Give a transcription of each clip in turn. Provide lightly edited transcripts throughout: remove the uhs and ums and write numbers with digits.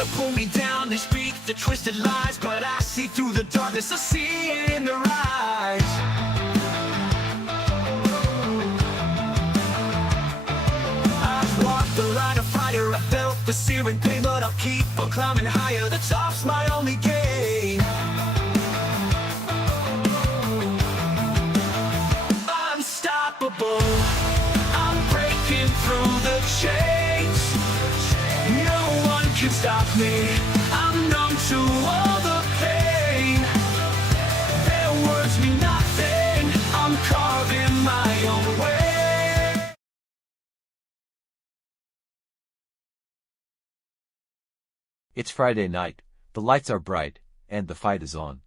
to pull me down. They speak the twisted lies, but I see through the darkness. I see it in their eyes. I've walked the line of fire, I felt the searing pain, but I'll keep on climbing higher. The top's my only gain. Unstoppable, I'm breaking through the chains. No one can stop me, I'm numb to all the pain. Their words mean nothing, I'm carving my own way. It's Friday night, the lights are bright, and the fight is on.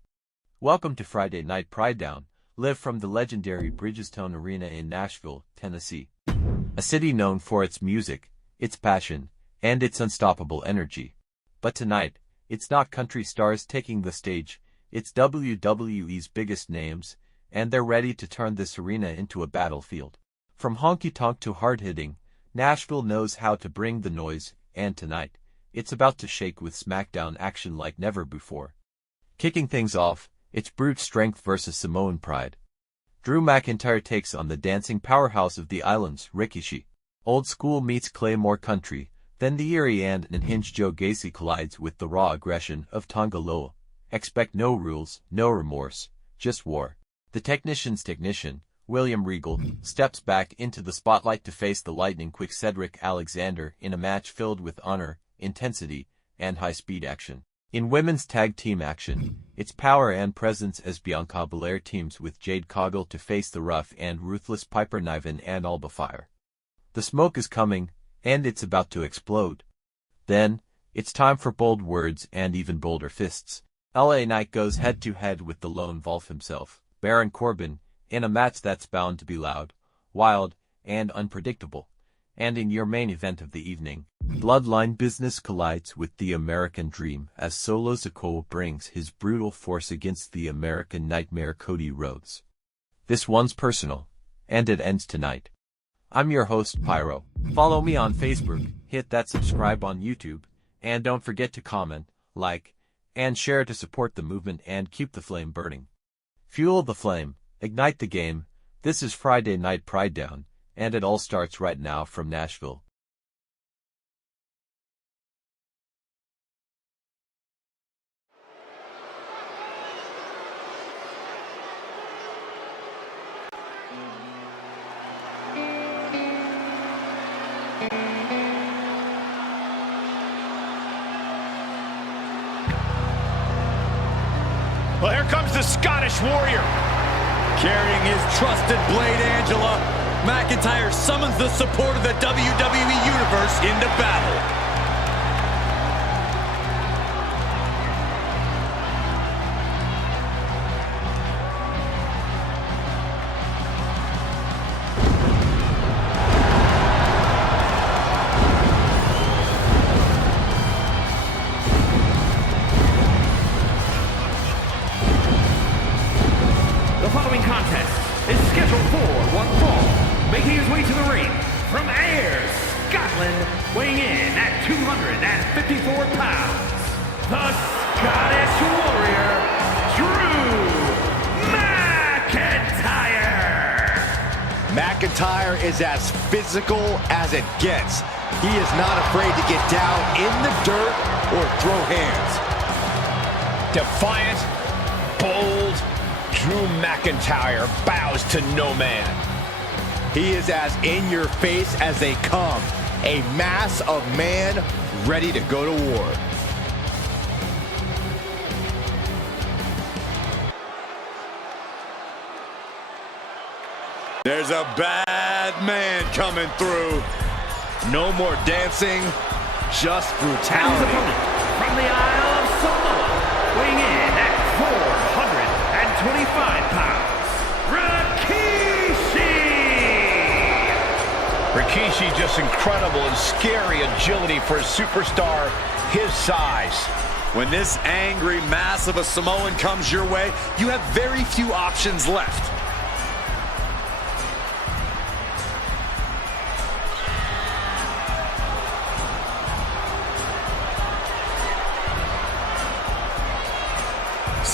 Welcome to Friday Night PrideDown, live from the legendary Bridgestone Arena in Nashville, Tennessee. A city known for its music, its passion, and its unstoppable energy. But tonight, it's not country stars taking the stage, it's WWE's biggest names, and they're ready to turn this arena into a battlefield. From honky-tonk to hard-hitting, Nashville knows how to bring the noise, and tonight, it's about to shake with SmackDown action like never before. Kicking things off, it's brute strength versus Samoan pride. Drew McIntyre takes on the dancing powerhouse of the islands, Rikishi. Old school meets Claymore country, then the eerie and unhinged Joe Gacy collides with the raw aggression of Tonga Loa. Expect no rules, no remorse, just war. The technician's technician, William Regal, steps back into the spotlight to face the lightning-quick Cedric Alexander in a match filled with honor, intensity, and high-speed action. In women's tag team action, it's power and presence as Bianca Belair teams with Jade Cargill to face the rough and ruthless Piper Niven and Alba Fire. The smoke is coming, and it's about to explode. Then, it's time for bold words and even bolder fists. LA Knight goes head-to-head with the lone Wolf himself, Baron Corbin, in a match that's bound to be loud, wild, and unpredictable. And in your main event of the evening, Bloodline Business collides with the American Dream as Solo Sikoa brings his brutal force against the American Nightmare Cody Rhodes. This one's personal, and it ends tonight. I'm your host, Pyro. Follow me on Facebook, hit that subscribe on YouTube, and don't forget to comment, like, and share to support the movement and keep the flame burning. Fuel the flame, ignite the game. This is Friday Night PrideDown, and it all starts right now from Nashville. Well, here comes the Scottish Warrior. Carrying his trusted blade, Angela, McIntyre summons the support of the WWE Universe into battle. The following contest is scheduled for one fall, making his way to the ring from Ayr, Scotland, weighing in at 254 pounds, the Scottish Warrior, Drew McIntyre. McIntyre is as physical as it gets. He is not afraid to get down in the dirt or throw hands. Defiant, bold, Drew McIntyre bows to no man. He is as in your face as they come, a mass of man ready to go to war. There's a bad man coming through. No more dancing, just And his brutality. opponent from the Isle of Samoa, weighing in at 425 pounds, Rikishi. Rikishi, just incredible and scary agility for a superstar his size. When this angry mass of a Samoan comes your way, you have very few options left.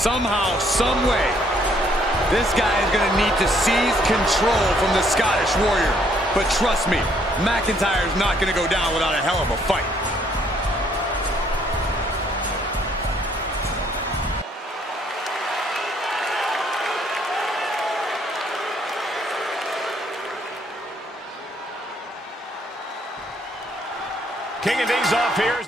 somehow, some way. This guy is going to need to seize control from the Scottish Warrior. But trust me, McIntyre's not going to go down without a hell of a fight. Kicking things off here.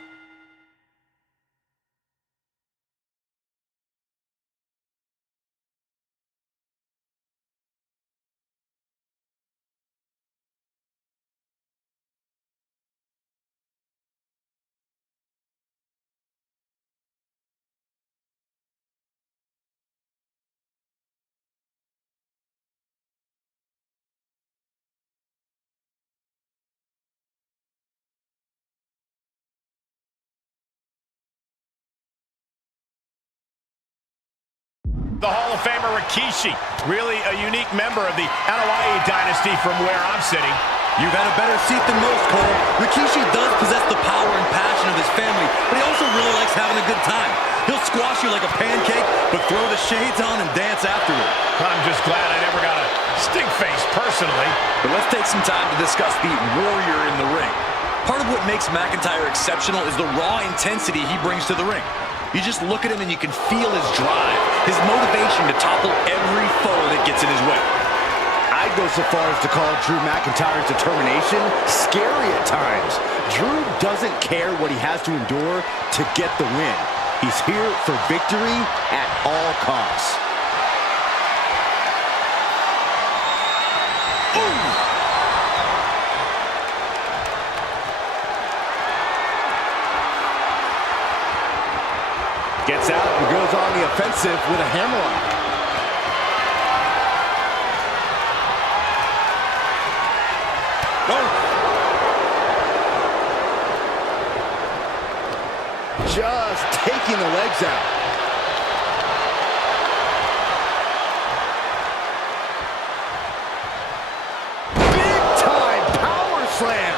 The Hall of Famer Rikishi, really a unique member of the Anoa'i dynasty from where I'm sitting. You've had a better seat than most, Cole. Rikishi does possess the power and passion of his family, but he also really likes having a good time. He'll squash you like a pancake, but throw the shades on and dance afterward. I'm just glad I never got a stink face personally. But let's take some time to discuss the warrior in the ring. Part of what makes McIntyre exceptional is the raw intensity he brings to the ring. You just look at him and you can feel his drive, his motivation to topple every foe that gets in his way. I'd go so far as to call Drew McIntyre's determination scary at times. Drew doesn't care what he has to endure to get the win. He's here for victory at all costs. Gets out and goes on the offensive with a hammerlock. Oh. Just taking the legs out. Big time power slam.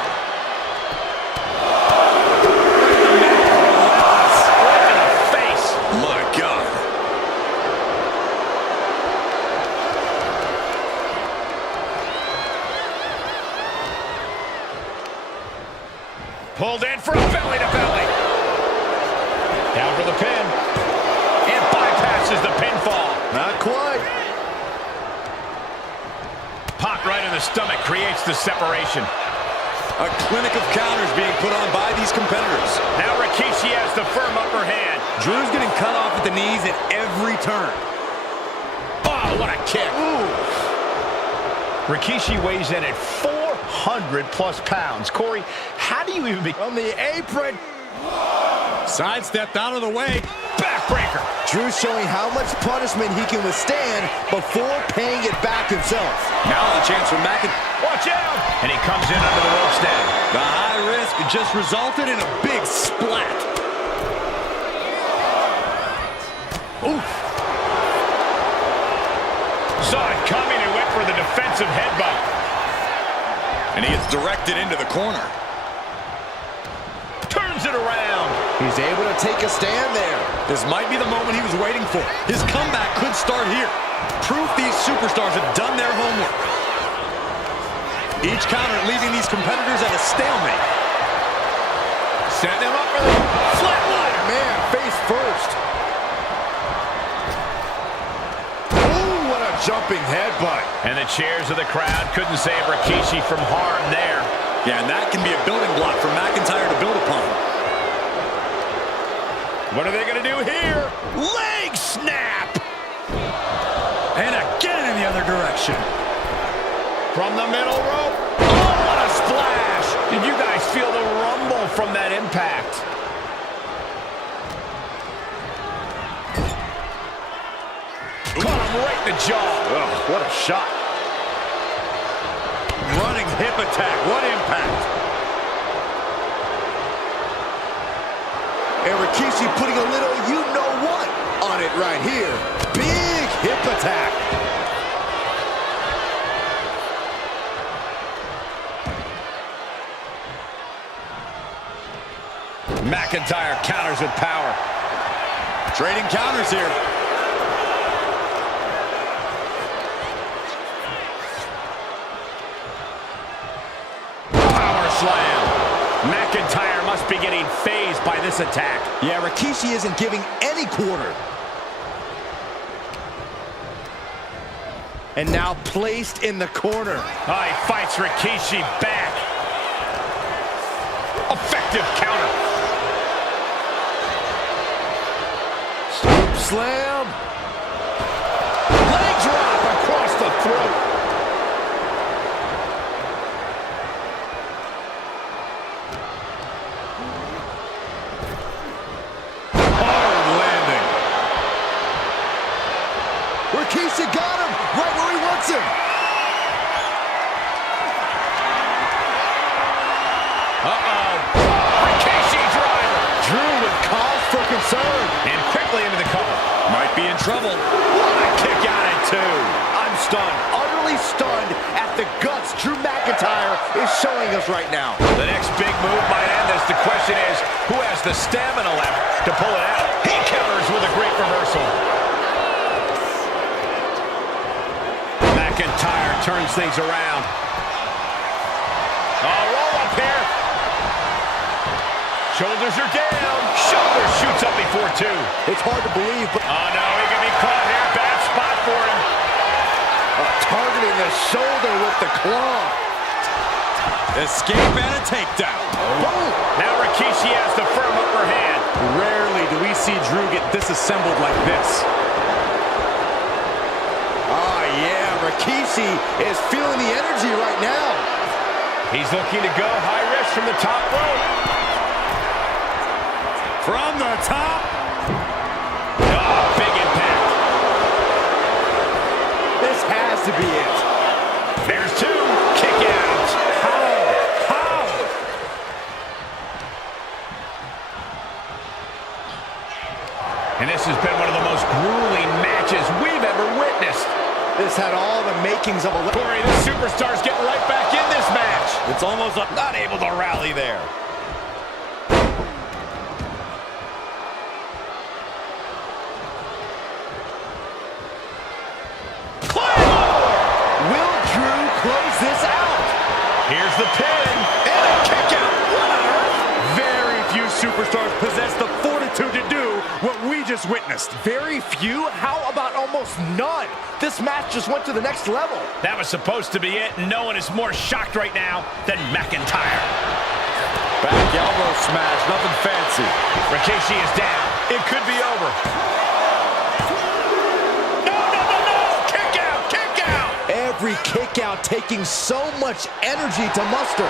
Pulled in for a belly-to-belly. Down for the pin. And bypasses the pinfall. Not quite. Pop right in the stomach creates the separation. A clinic of counters being put on by these competitors. Now Rikishi has the firm upper hand. Drew's getting cut off at the knees at every turn. Oh, what a kick. Ooh. Rikishi weighs in at 400+ pounds. Corey, how do you even be on the apron? Sidestepped out of the way. Backbreaker. Drew's showing how much punishment he can withstand before paying it back himself. Now the chance for McIntyre. Watch out! And he comes in under the rope stand. The high risk just resulted in a big splat. Oof. Saw it coming and went for the defensive headbutt. And he is directed into the corner. Turns it around. He's able to take a stand there. This might be the moment he was waiting for. His comeback could start here. Proof these superstars have done their homework. Each counter leaving these competitors at a stalemate. Setting him up for the flatliner. Man, face first. Ooh, what a jumping headbutt. And the cheers of the crowd couldn't save Rikishi from harm there. Yeah, and that can be a building block for McIntyre to build upon. What are they going to do here? Leg snap! And again in the other direction. From the middle rope. Oh, what a splash! Did you guys feel the rumble from that impact? Caught him right in the jaw. Oh, what a shot. Running hip attack. What impact. And Rikishi putting a little you-know-what on it right here. Big hip attack. McIntyre counters with power. Trading counters here. be getting phased by this attack. Yeah, Rikishi isn't giving any quarter. And now placed in the corner. Oh, he fights Rikishi back. Effective counter. Scoop slam. Leg drop across the throat. Hard landing. Rikishi got him right where he wants him. Rikishi driver. Drew with cause for concern. And quickly into the cover. Might be in trouble. What a kick out at 2. I'm stunned, utterly stunned at the guts Drew McIntyre is showing us right now. The next big move might end this. The question is, who has the stamina left to pull it out? He counters with a great reversal. McIntyre turns things around. Oh, roll up here. Shoulders are down. Shoulder shoots up before 2. It's hard to believe, but Oh, no, he can be caught here. Bad spot for him. targeting the shoulder with the claw. Escape and a takedown. Oh. Now Rikishi has the firm upper hand. Rarely do we see Drew get disassembled like this. Oh, yeah, Rikishi is feeling the energy right now. He's looking to go high risk from the top rope. From the top. Oh, big impact. This has to be it. There's 2. Kick out. How? And this has been one of the most grueling matches we've ever witnessed. This had all the makings of a... Corey, this superstar's getting right back in this match. It's almost not able to rally there. Will Drew close this out? Here's the pin. And a kick out. What on earth? Very few superstars possess the fortitude to do what we just witnessed. Very few? How about almost none? This match just went to the next level. That was supposed to be it, and no one is more shocked right now than McIntyre. Back elbow smash, nothing fancy. Rikishi is down. It could be over. Every kick out taking so much energy to muster.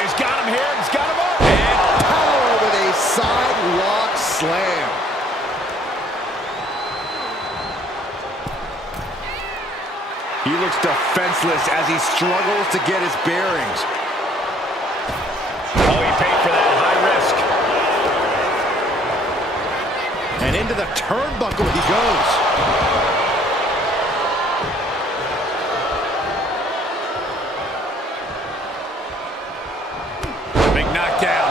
He's got him here. He's got him up. And power with a sidewalk slam. He looks defenseless as he struggles to get his bearings. Oh, he paid for that high risk. And into the turnbuckle he goes. Big knockdown.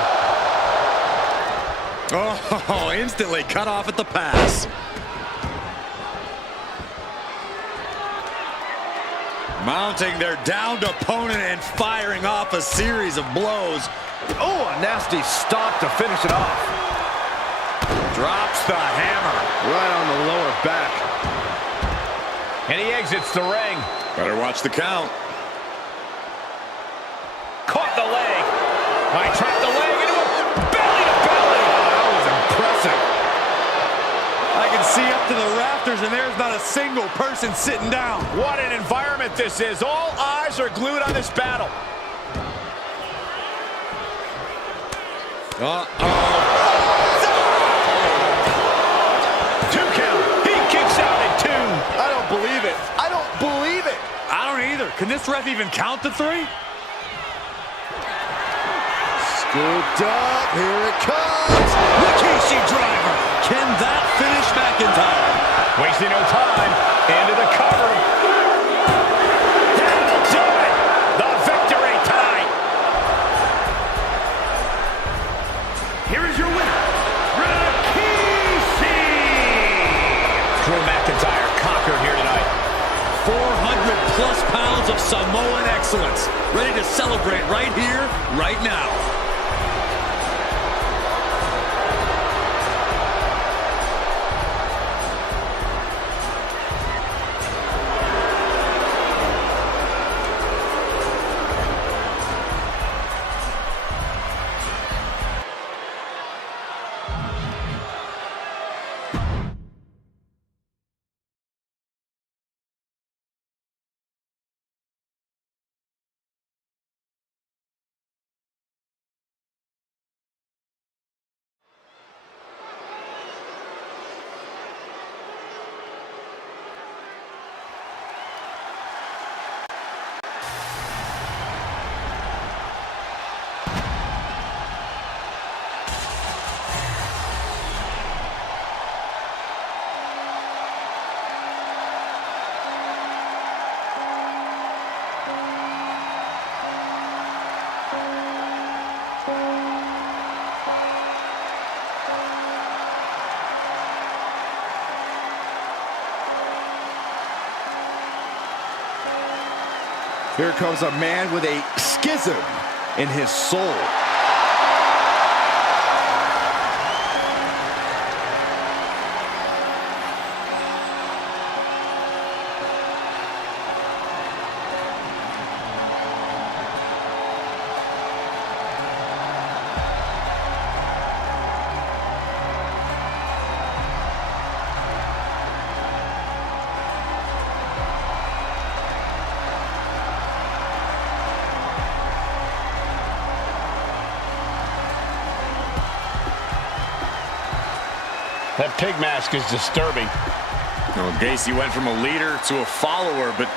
Oh, instantly cut off at the pass. Mounting their downed opponent and firing off a series of blows. Oh, a nasty stop to finish it off. Drops the hammer right on the lower back. And he exits the ring. Better watch the count. Caught the leg. I trapped the leg into a belly to belly. Oh, that was impressive. I can see up to the rafters, and there's not a single person sitting down. What an environment this is. All eyes are glued on this battle. Uh-oh. 2 count. He kicks out at 2. I don't believe it. I don't believe it. I don't either. Can this ref even count to 3? Scooped up. Here it comes. Rikishi driver. Can that finish McIntyre? Wasting no time. Into the cover. That'll do it. The victory tonight. Here is your winner, Rikishi! 200+ pounds of Samoan excellence. Ready to celebrate right here, right now. Here comes a man with a schism in his soul. That pig mask is disturbing. Well, Gacy went from a leader to a follower, but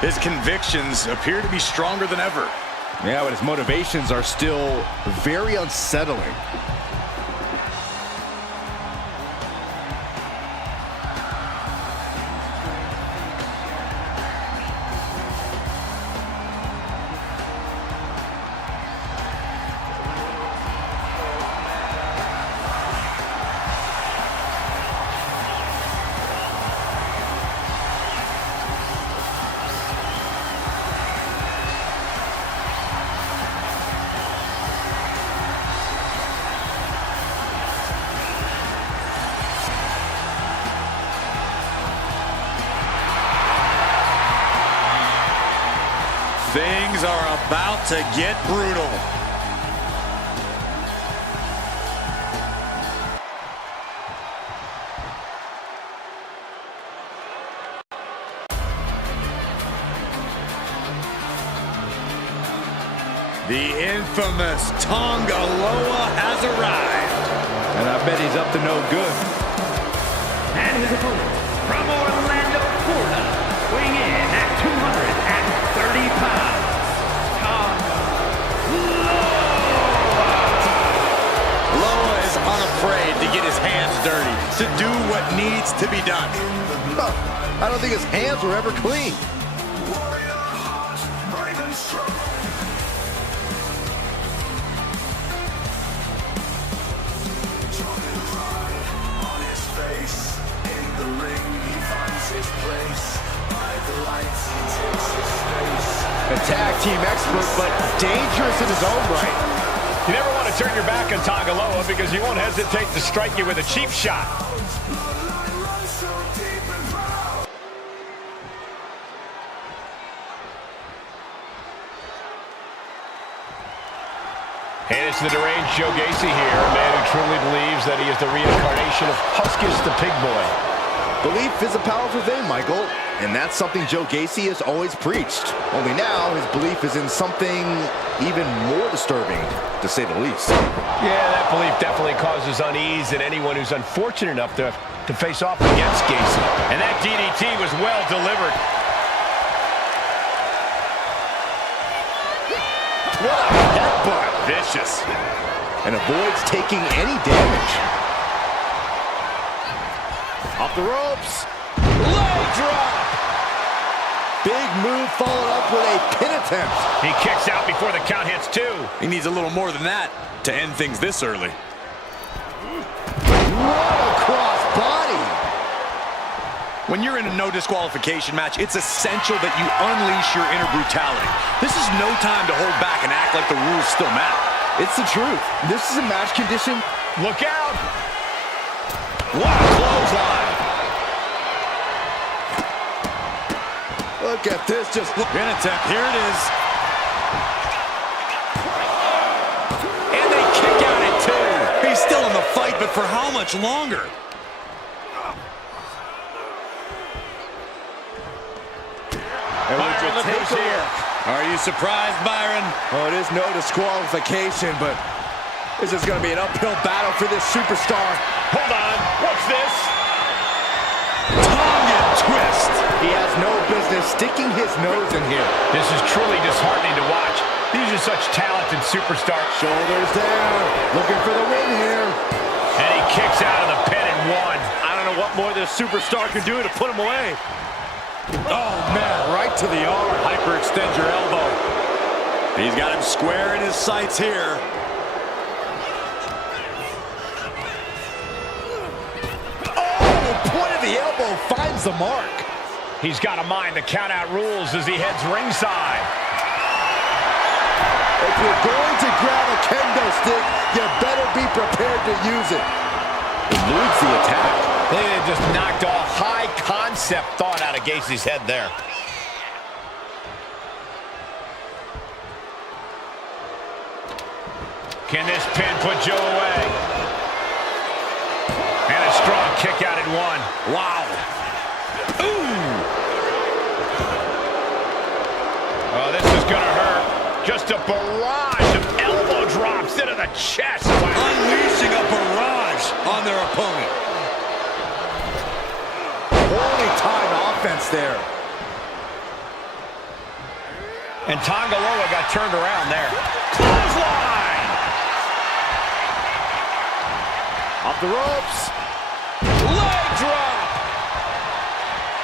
his convictions appear to be stronger than ever. Yeah, but his motivations are still very unsettling. Things are about to get brutal. The infamous Tonga Loa has arrived. And I bet he's up to no good. And his opponent, from Orlando, Florida, weighing in at 230 pounds, Loa is unafraid to get his hands dirty, to do what needs to be done. I don't think his hands were ever clean. A tag team expert, but dangerous in his own right. You never want to turn your back on Tonga Loa because he won't hesitate to strike you with a cheap shot. And it's the deranged Joe Gacy here, a man who truly believes that he is the reincarnation of Huskus the Pig Boy. Belief is a powerful thing, Michael, and that's something Joe Gacy has always preached. Only now, his belief is in something even more disturbing, to say the least. Yeah, that belief definitely causes unease in anyone who's unfortunate enough to face off against Gacy. And that DDT was well delivered. What a headbutt! Vicious. And avoids taking any damage. Off the ropes. Leg drop. Big move followed up with a pin attempt. He kicks out before the count hits two. He needs a little more than that to end things this early. What a cross body. When you're in a no disqualification match, it's essential that you unleash your inner brutality. This is no time to hold back and act like the rules still matter. It's the truth. This is a match condition. Look out! What a clothesline! Look at this, just look. Pin attempt, here it is. And they kick out at 2. He's still in the fight, but for how much longer? Byron, look who's here. Are you surprised, Byron? Oh, it is no disqualification, but this is going to be an uphill battle for this superstar. Hold on, what's this? Tongue and twist. He has no business sticking his nose in here. This is truly disheartening to watch. These are such talented superstars. Shoulders down, looking for the win here. And he kicks out of the pin and 1. I don't know what more this superstar can do to put him away. Oh, man, right to the arm. Hyperextend your elbow. He's got him square in his sights here. Oh, point of the elbow finds the mark. He's got to mind the count-out rules as he heads ringside. If you're going to grab a kendo stick, you better be prepared to use it. Eludes the attack. They just knocked off high-concept thought out of Gacy's head there. Can this pin put Joe away? And a strong kick out at 1. Wow. Ooh! Oh, this is going to hurt. Just a barrage of elbow drops into the chest. Unleashing a barrage on their opponent. Poorly timed offense there. And Tongaloa got turned around there. Clothesline! Off the ropes. Leg drop!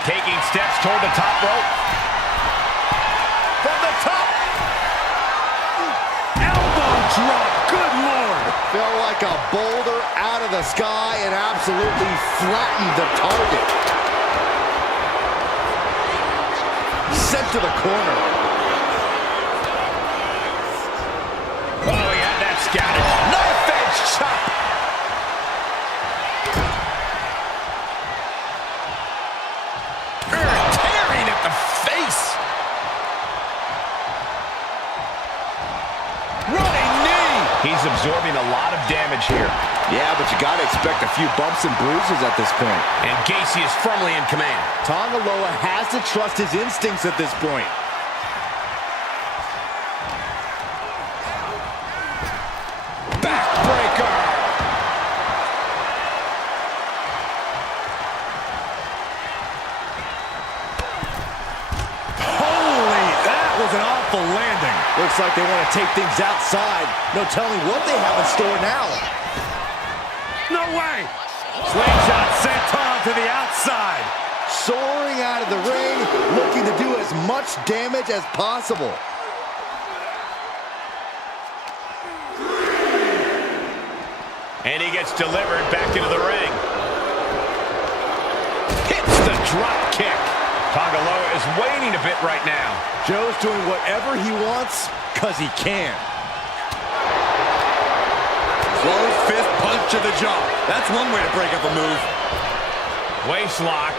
Taking steps toward the top rope. From the top. Elbow drop. Good Lord. Fell like a boulder out of the sky and absolutely flattened the target. Sent to the corner. Oh, he had that scouted. Knife edge chop. Tearing at the face. Running knee. He's absorbing a lot of damage here. Yeah, but you got to expect a few bumps and bruises at this point. And Gacy is firmly in command. Tongaloa has to trust his instincts at this point. Backbreaker. Holy, that was an awful landing. Looks like they want to take things outside. No telling what they have in store now. No way! Slingshot sent on to the outside. Soaring out of the ring, looking to do as much damage as possible. And he gets delivered back into the ring. Hits the drop kick. Tongaloa is waiting a bit right now. Joe's doing whatever he wants, because he can. Slow fifth punch to the jaw. That's one way to break up a move. Waist lock.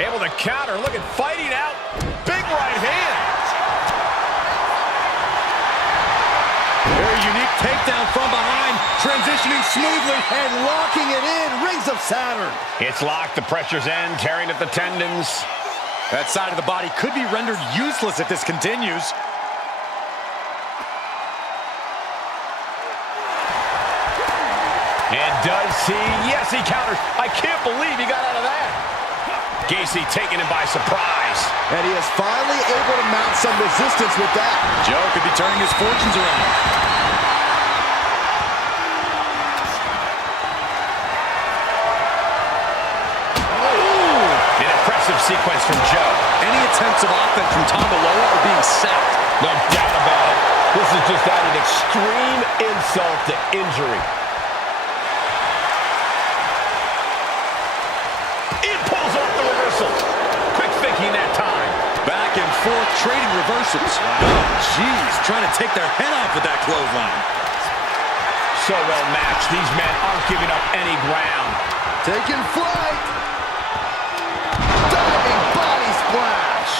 Able to counter. Look at fighting out. Big right hand. Very unique takedown from behind, transitioning smoothly and locking it in. Rings of Saturn. It's locked. The pressure's in. Tearing at the tendons. That side of the body could be rendered useless if this continues. And does he? Yes, he counters. I can't believe he got out of that. Gacy taking him by surprise. And he is finally able to mount some resistance with that. Joe could be turning his fortunes around. An impressive sequence from Joe. Any attempts of offense from Tongaloa are being sapped. No doubt about it. This is just adding extreme insult to injury. It pulls off the reversal. forth, trading reversals. Oh, jeez, trying to take their head off with that clothesline. So well matched. These men aren't giving up any ground. Taking flight. Diving body splash.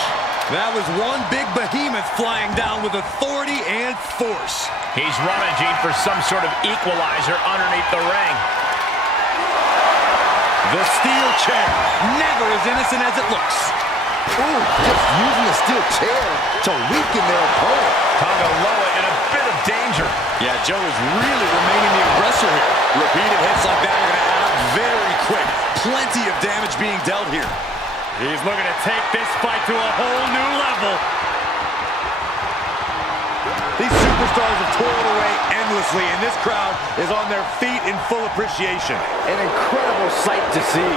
That was one big behemoth flying down with authority and force. He's rummaging for some sort of equalizer underneath the ring. The steel chair, never as innocent as it looks. Ooh, just using the steel chair to weaken their opponent. Tangaloa in a bit of danger. Yeah, Joe is really remaining the aggressor here. Repeated hits like that are going to add up very quick. Plenty of damage being dealt here. He's looking to take this fight to a whole new level. These superstars have toiled away endlessly, and this crowd is on their feet in full appreciation. An incredible sight to see.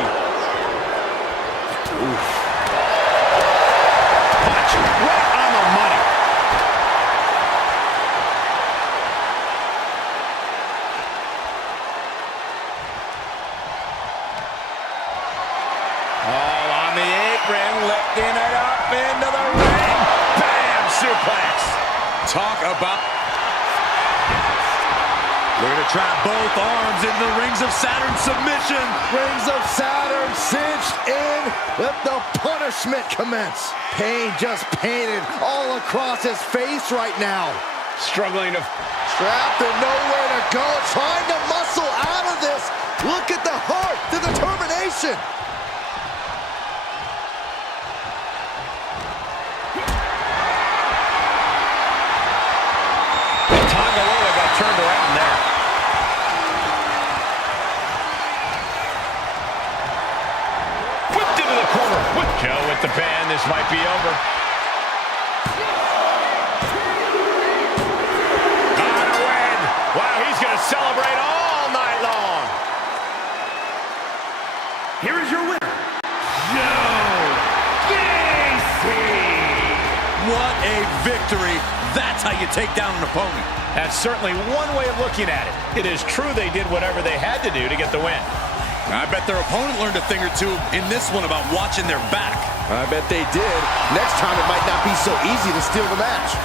Oof. Punch right on the money. All on the apron, lifting it up into the ring. Bam! Suplex. Talk about... Looking to trap both arms in the Rings of Saturn submission. Rings of Saturn cinched in. Let the punishment commence. Pain just painted all across his face right now. Struggling to... Trapped and nowhere to go. Trying to muscle out of this. Look at the heart, the determination. Tangaloa got turned around there. Whipped into the corner. With Joe with the band, this might be over. Got a win. Wow, he's going to celebrate all night long. Here is your winner, Joe Gacy. What a victory. That's how you take down an opponent. That's certainly one way of looking at it. It is true they did whatever they had to do to get the win. I bet their opponent learned a thing or two in this one about watching their back. I bet they did. Next time it might not be so easy to steal the match.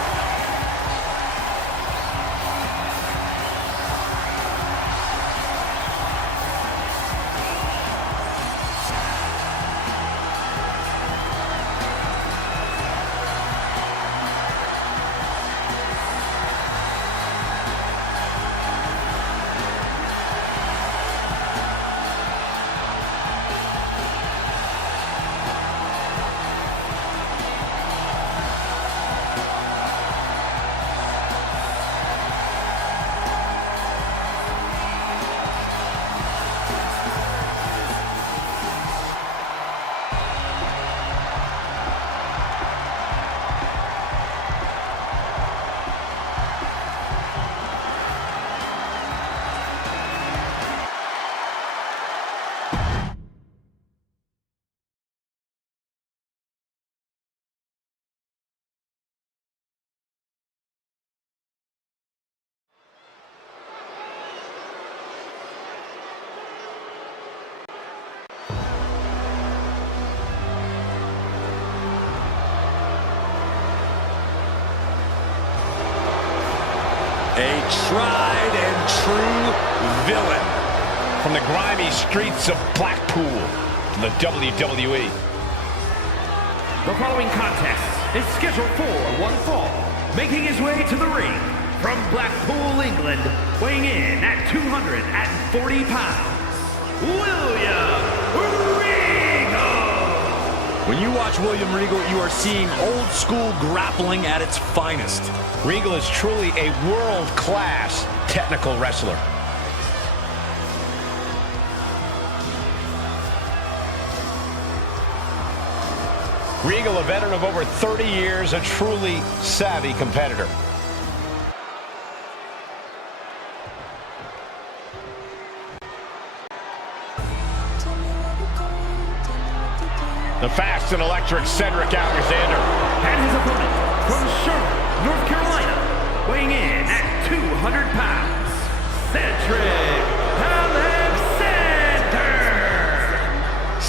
A tried and true villain. From the grimy streets of Blackpool to the WWE. The following contest is scheduled for one fall. Making his way to the ring from Blackpool, England, weighing in at 240 pounds, William Regal. When you watch William Regal, you are seeing old school grappling at its finest. Regal is truly a world-class technical wrestler. Regal, a veteran of over 30 years, a truly savvy competitor. The fast and electric Cedric Alexander. And his opponent from Charlotte, North Carolina, weighing in at 200 pounds, Cedric Alexander.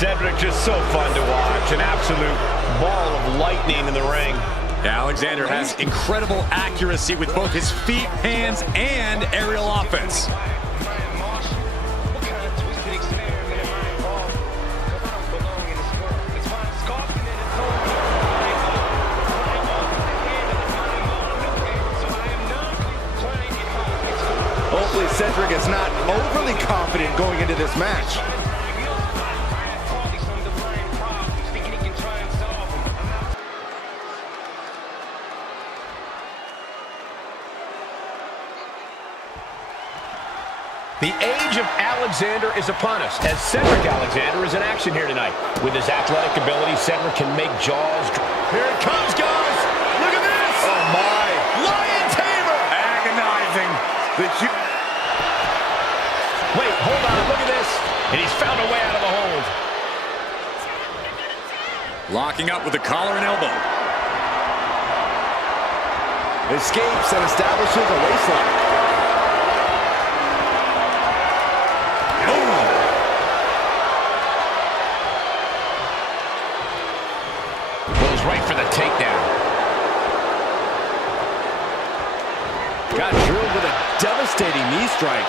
Cedric, just so fun to watch. An absolute ball of lightning in the ring. Alexander has incredible accuracy with both his feet, hands, and aerial offense. Hopefully Cedric is not overly confident going into this match. The age of Alexander is upon us, as Cedric Alexander is in action here tonight. With his athletic ability, Cedric can make jaws. Here it comes, guys! Look at this! Oh my! Lion Tamer! Agonizing. Wait, hold on, look at this. And he's found a way out of the hold. Locking up with the collar and elbow. Escapes and establishes a waistline. Goes right for the takedown. Got drilled with a devastating knee strike.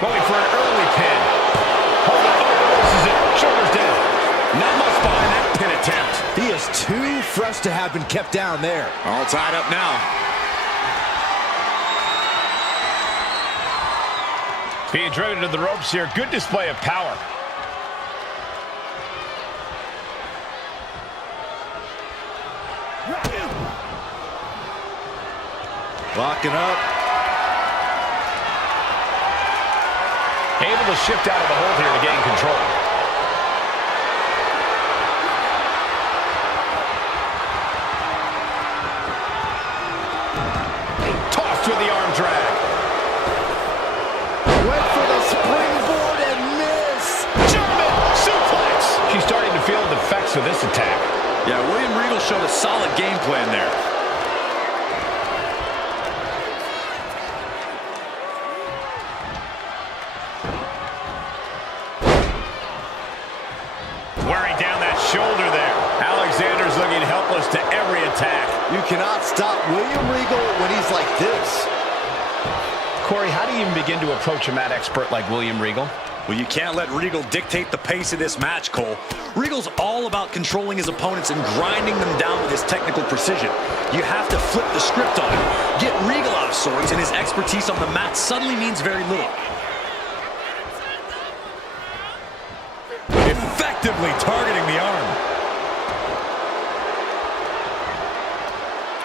Going for an early pin. Hold on. Oh, this is it. Shoulders down. Not much behind that pin attempt. He is too fresh to have been kept down there. All tied up now. Being driven to the ropes here. Good display of power. Locking up. Able to shift out of the hold here to gain control. Tossed with the arm drag. Went for the springboard and missed. German suplex. She's starting to feel the effects of this attack. Yeah, William Regal showed a solid game plan there. Wearing down that shoulder there. Alexander's looking helpless to every attack. You cannot stop William Regal when he's like this. Corey, how do you even begin to approach a mat expert like William Regal? Well, you can't let Regal dictate the pace of this match, Cole. Regal's all about controlling his opponents and grinding them down with his technical precision. You have to flip the script on him. Get Regal out of sorts, and his expertise on the mat suddenly means very little. Effectively targeting the arm.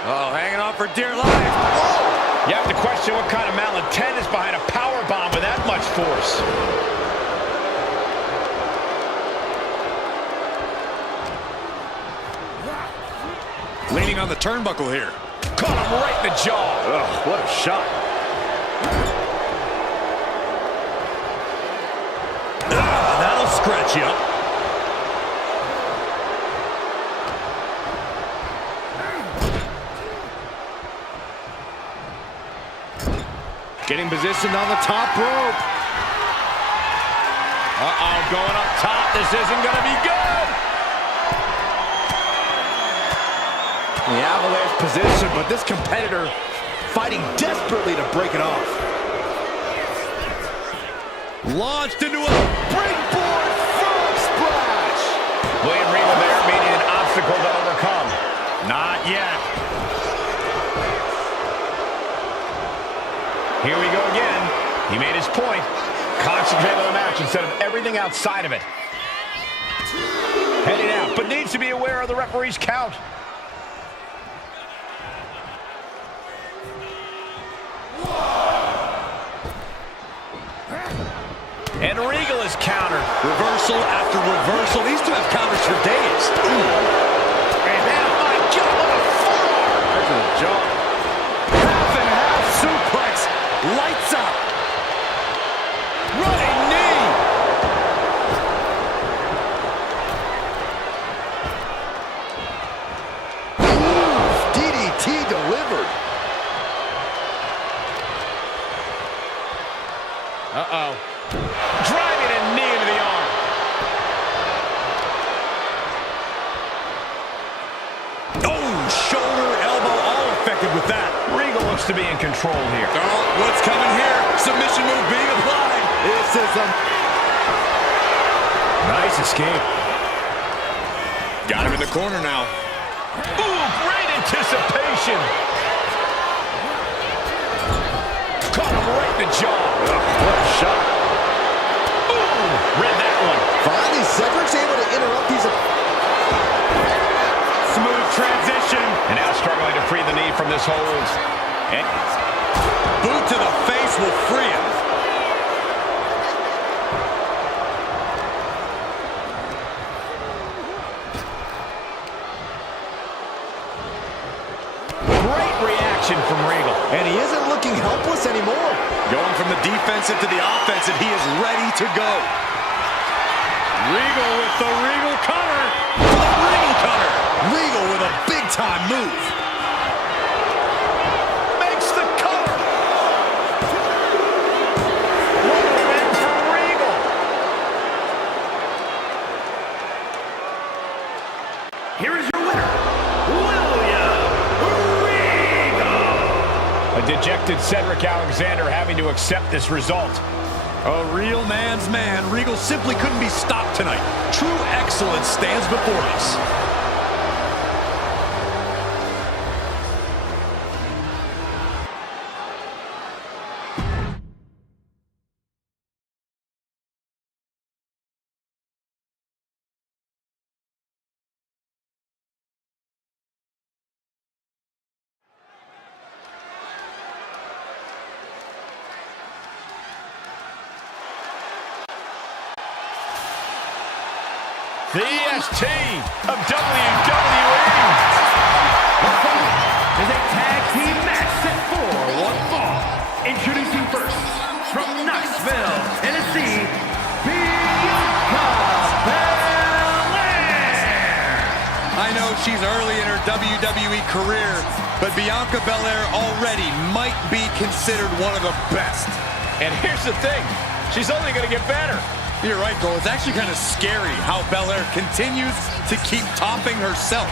Oh, hanging on for dear life. Whoa! You have to question what kind of malintent is behind a power bomb with that much force. Leaning on the turnbuckle here. Caught him right in the jaw. Ugh, what a shot. That'll scratch you up. Getting positioned on the top rope. Uh-oh, going up top. This isn't going to be good. The avalanche position, but this competitor fighting desperately to break it off. Launched into a springboard frog splash. William Regal obstacle to overcome. Not yet. Here we go again. He made his point. Concentrate on the match instead of everything outside of it. Heading out, but needs to be aware of the referee's count. And Regal is countered. Reversal after reversal. These two have counters for days. And oh my God, what a forearm. Back to the jaw. Half and half suplex. Lights up. Running knee. DDT delivered. Uh-oh. Driving a knee into the arm. Oh, shoulder, elbow, all affected with that. Regal looks to be in control here. Oh, what's coming here? Submission move being applied. This is a Nice escape. got him in the corner now. Ooh, great anticipation. Caught him right in the jaw. What a shot. Ooh, read that one. Finally, Cedric's able to interrupt these. Smooth transition. And now struggling to free the knee from this hold. And Boot to the face will free him. great reaction from Regal. And he isn't looking helpless anymore. Going from the defensive to the offensive, he is ready to go. Regal with the Regal cutter. The Regal cutter. Regal with a big-time move. Makes the cover. What a win for Regal. Here is your winner, William Regal. A dejected Cedric Alexander having to accept this result. A real man's man. Regal simply couldn't be stopped tonight. True excellence stands before us. The EST of WWE. Is a tag team match set for one fall. Introducing first, from Knoxville, Tennessee, Bianca Belair. I know she's early in her WWE career, but Bianca Belair already might be considered one of the best. And here's the thing, she's only going to get better. You're right, Cole. It's actually kind of scary how Belair continues to keep topping herself.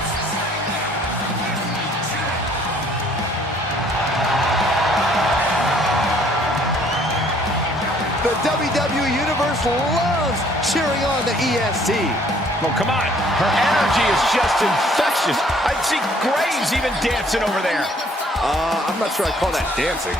The WWE Universe loves cheering on the EST. Well, come on. Her energy is just infectious. I see Graves even dancing over there. I'm not sure I call that dancing.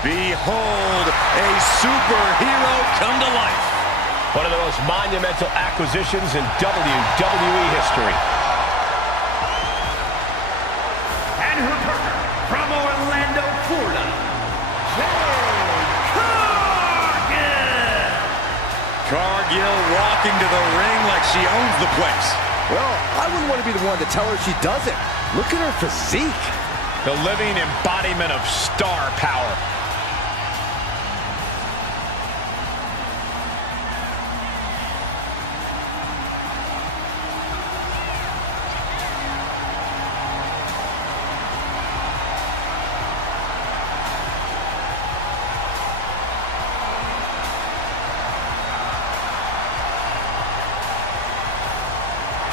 Behold, a superhero come to life. One of the most monumental acquisitions in WWE history. And her partner, from Orlando, Florida, Jade Cargill. Cargill walking to the ring like she owns the place. Well, I wouldn't want to be the one to tell her she doesn't. Look at her physique. The living embodiment of star power.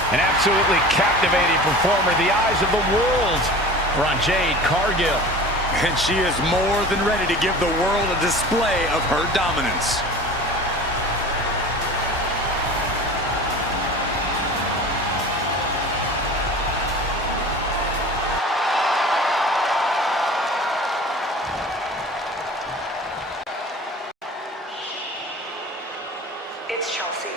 An absolutely captivating performer. The eyes of the world are on Jade Cargill. And she is more than ready to give the world a display of her dominance. It's Chelsea.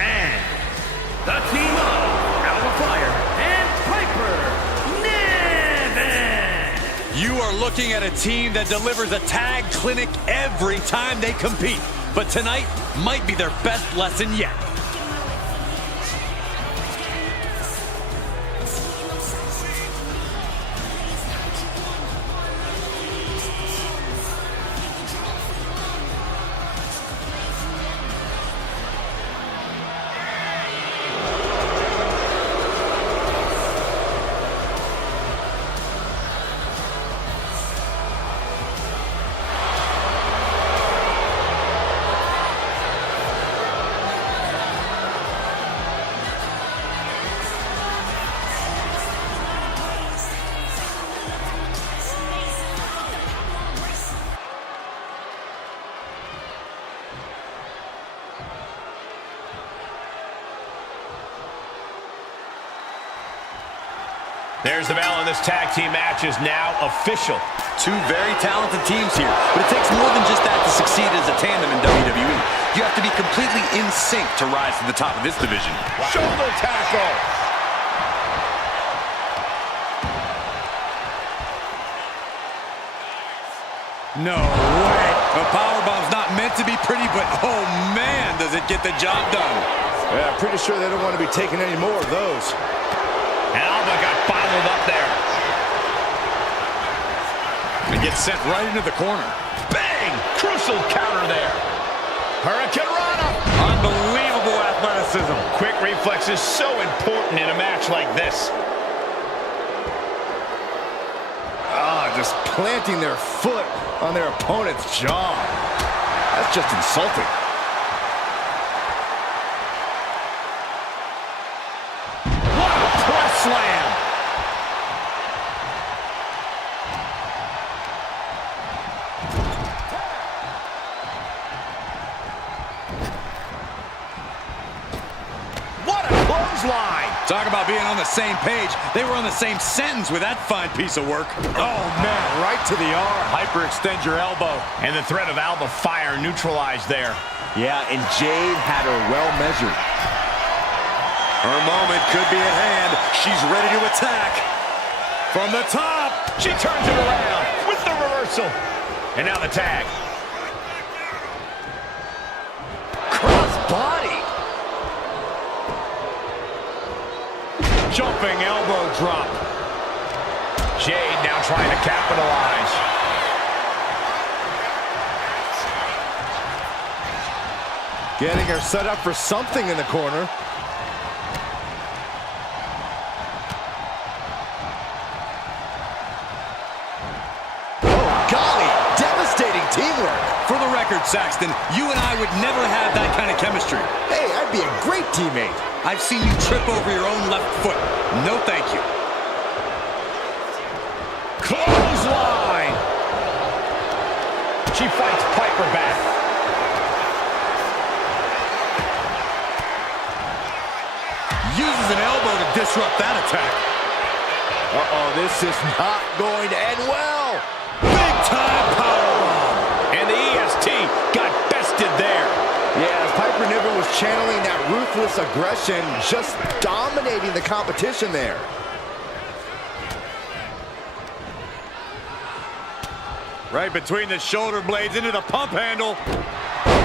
And the team of Alpha Fire and Piper Niven. You are looking at a team that delivers a tag clinic every time they compete. But tonight might be their best lesson yet. There's the bell, and this tag team match is now official. Two very talented teams here, but it takes more than just that to succeed as a tandem in WWE. You have to be completely in sync to rise to the top of this division. Shoulder tackle. No way. A powerbomb's not meant to be pretty, but oh man, does it get the job done. Yeah, pretty sure they don't want to be taking any more of those. And Alba got bottled up there. And gets sent right into the corner. Bang! Crucial counter there. Hurricane Rana. Unbelievable athleticism. Quick reflexes so important in a match like this. Just planting their foot on their opponent's jaw. That's just insulting. What a press slam. What a clothesline. Talk about being on the same page. They were on the same sentence with that fine piece of work. Oh, man, right to the arm. Hyperextend your elbow. And the threat of Alba Fire neutralized there. Yeah, and Jade had her well measured. Her moment could be at hand. She's ready to attack. From the top. She turns it around with the reversal. And now the tag. Cross body. Jumping elbow drop. Jade now trying to capitalize. Getting her set up for something in the corner. Oh, golly, devastating teamwork. For the record, Saxton, you and I would never have that kind of chemistry. Hey, I'd be a great teammate. I've seen you trip over your own left foot. No, thank you. Clothesline. She fights Piper back. Uses an elbow to disrupt that attack. Uh-oh, this is not going to end well. Big time powerbomb. And the EST got bested there. Yeah, Piper Niven was channeling that ruthless aggression, just dominating the competition there. Right between the shoulder blades into the pump handle.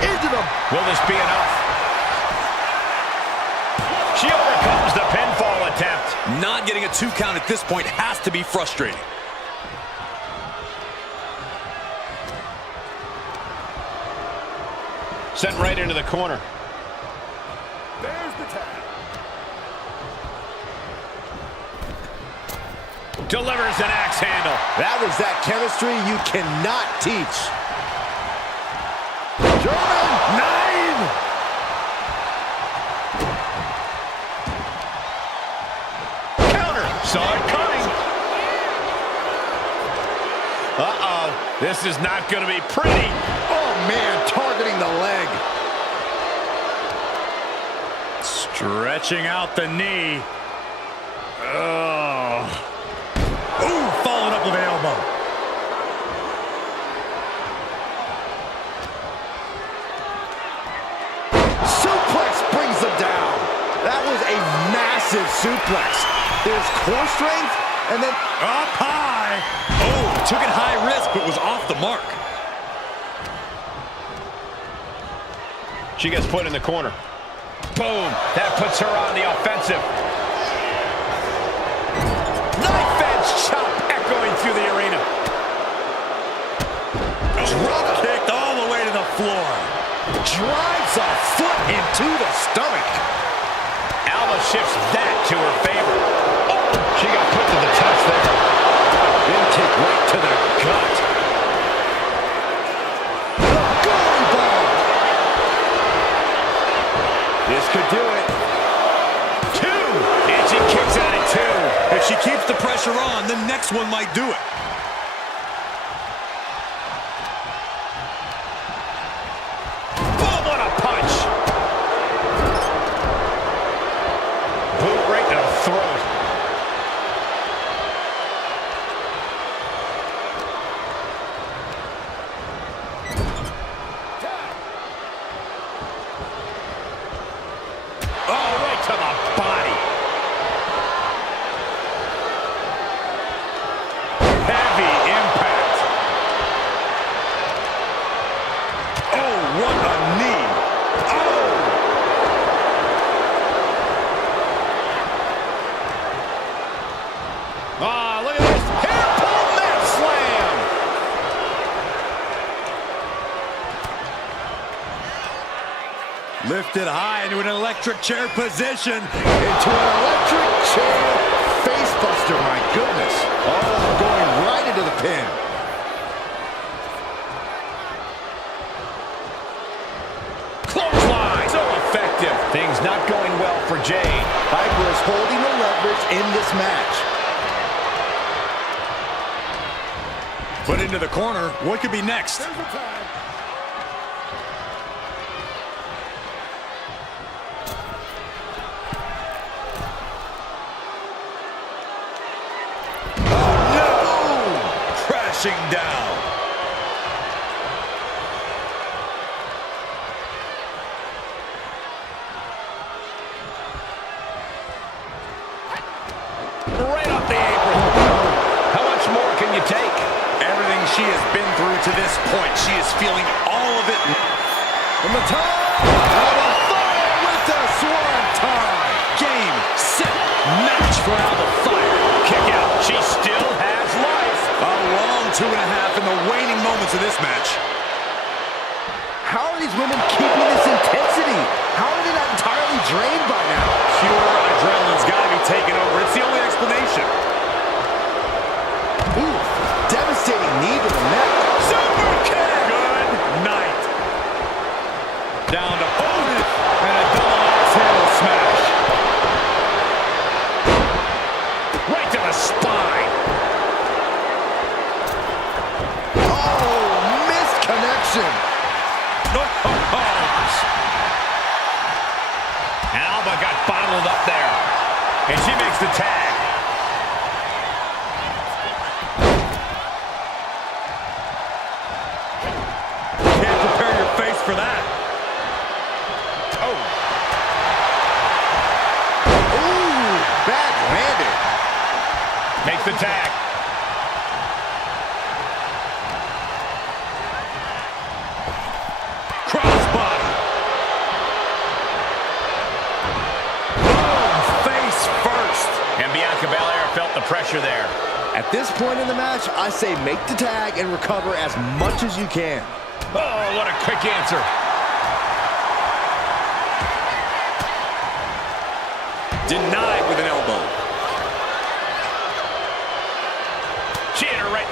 Into the... Will this be enough? She overcomes the pinfall attempt. Not getting a 2 count at this point has to be frustrating. Sent right into the corner. There's the tag. delivers an axe handle. That was that chemistry you cannot teach. German 9! Counter. Saw it coming. Uh-oh. This is not going to be pretty. Oh, man, targeting the leg. Stretching out the knee. Oh. Ooh, followed up with an elbow. Suplex brings them down. That was a massive suplex. There's core strength, and then Up high. Oh, took it high risk, but was off the mark. She gets put in the corner. Boom. That puts her on the offensive. Knife edge chop echoing through the arena. Drop kicked all the way to the floor. drives a foot into the stomach. Alba shifts that to her favor. Oh, she got put to the touch there. Then kick right to the gut. The goalie bomb. This could do it. Two. And she kicks out at two. If she keeps the pressure on, the next one might do it. Boom, what a punch. Boot right to the throat. Oh, right to the body. Heavy impact. Oh, what a knee. Oh! Ah, look at this. Hair pull mat slam. Lifted high into an electric chair position. Into an electric chair facebuster, my goodness. Oh, going right into the pin. Clothesline. So effective. Things not going well for Jade. Piper is holding the leverage in this match. Put into the corner. What could be next? Crashing down. Right off the apron. How much more can you take? Everything she has been through to this point, she is feeling all of it. From the top, Alba Fire with the swanton. Game, set, match for Alba Fire. Kick out. She still has life. A long 2.5 in the waning moments of this match. How are these women keeping this intensity? How are they not entirely drained by now? Pure adrenaline's got to be taken over. It's the only explanation. Ooh, devastating knee to the neck. Super kick. Good night. Down to Otis and a double axe handle smash. Right to the spine. Oh, missed connection. Alba got bottled up there. And she makes the tag. Can't prepare your face for that. Oh. Ooh, backhanded. Makes the tag. Crossbody. Boom, face first. And Bianca Belair felt the pressure there. At this point in the match, I say make the tag and recover as much as you can. Oh, what a quick answer. Denied with an elbow.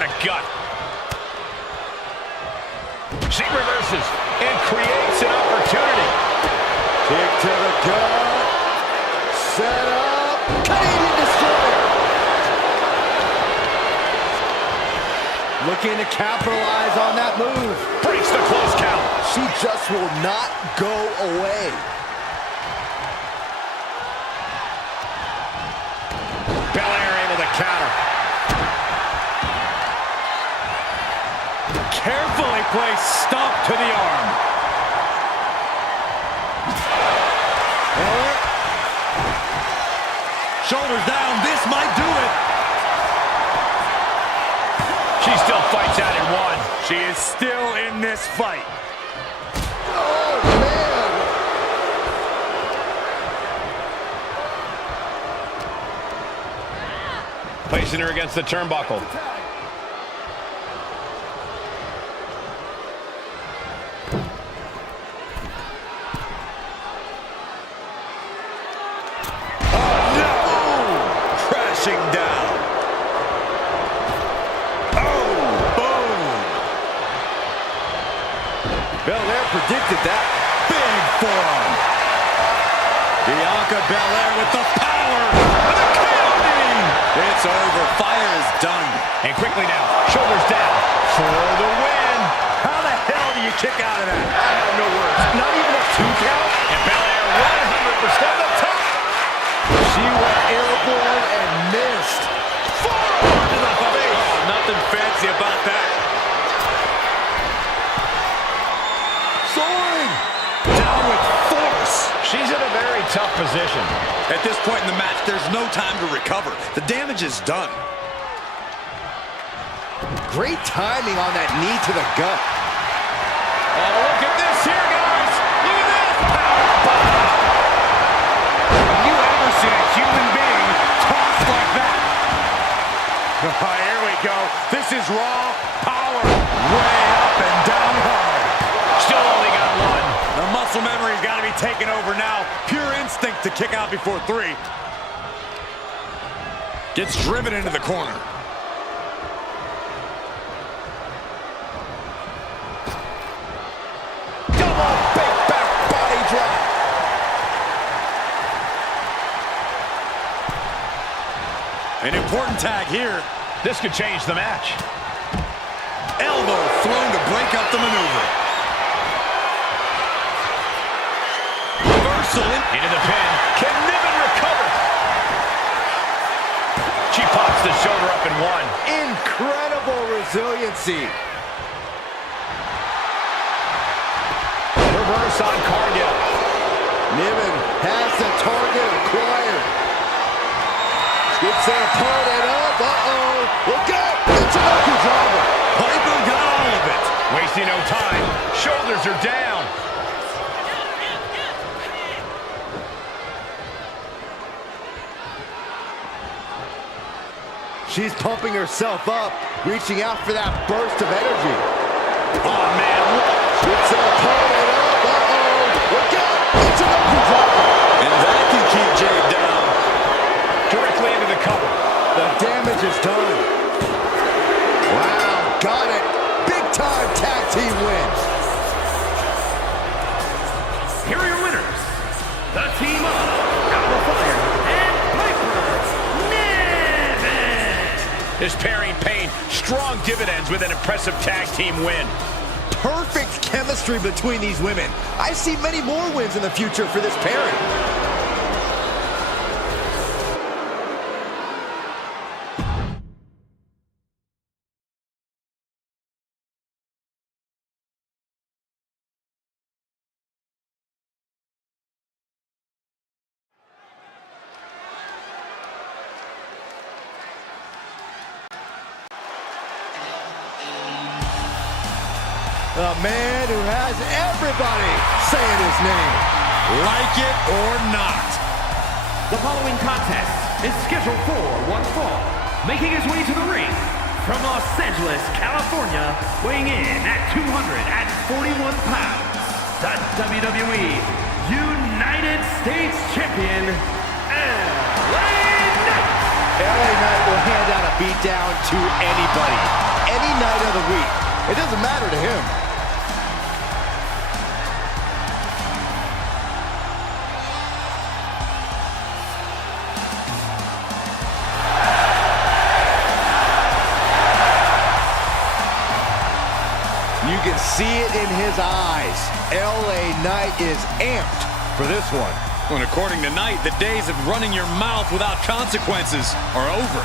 the gut. She reverses and creates an opportunity. Kick to the gut. Set up. Canadian Destroyer. Looking to capitalize on that move. Breaks the close count. She just will not go away. Belair able to counter. Carefully placed stomp to the arm. Shoulders down, this might do it. She still fights out in one. She is still in this fight. Oh, man. Placing her against the turnbuckle. Down. Oh, boom. Belair predicted that. Big forearm. Bianca Belair with the power. And the counting. It's over. Fire is done. And quickly now, shoulders down for the win. How the hell do you kick out of that? I have no words. Not even a 2 count. And Belair 100% up top. She went airborne and missed. Forearm to the face. Oh, nothing fancy about that. Soaring. Down with force. She's in a very tough position. At this point in the match, there's no time to recover. The damage is done. Great timing on that knee to the gut. Oh, look at this here, guys. Look at this. Power. Have you ever seen a human being tossed like that? Here we go. This is raw power. Way up and down hard. Still only got one. The muscle memory's got to be taken over now. Pure instinct to kick out before 3. Gets driven into the corner. Double big back body drop. An important tag here. This could change the match. Elbow thrown to break up the maneuver. Reversal Into the pin. Can Niven recover? She pops the shoulder up in one. Incredible resiliency. Reverse on Cargill. Niven has the target acquired. Gets their opponent up. Uh-oh. Look out. It's an Okudama. Piper got all of it. Wasting no time. Shoulders are down. She's pumping herself up, reaching out for that burst of energy. Oh, man. Gets her opponent up. Uh-oh. Look out. It's an Okudama. And that can keep Jade down. Directly into the cover. The damage is done. Wow, got it. Big time tag team wins. Here are your winners. The team of Alpha Fire and Piper Niven. This pairing paid strong dividends with an impressive tag team win. Perfect chemistry between these women. I see many more wins in the future for this pairing. The man who has everybody saying his name. Like it or not. The following contest is scheduled for one fall. Making his way to the ring from Los Angeles, California, weighing in at 241 pounds, the WWE United States Champion, LA Knight. LA Knight will hand out a beatdown to anybody. any night of the week. It doesn't matter to him. You can see it in his eyes. LA Knight is amped for this one. And according to Knight, the days of running your mouth without consequences are over.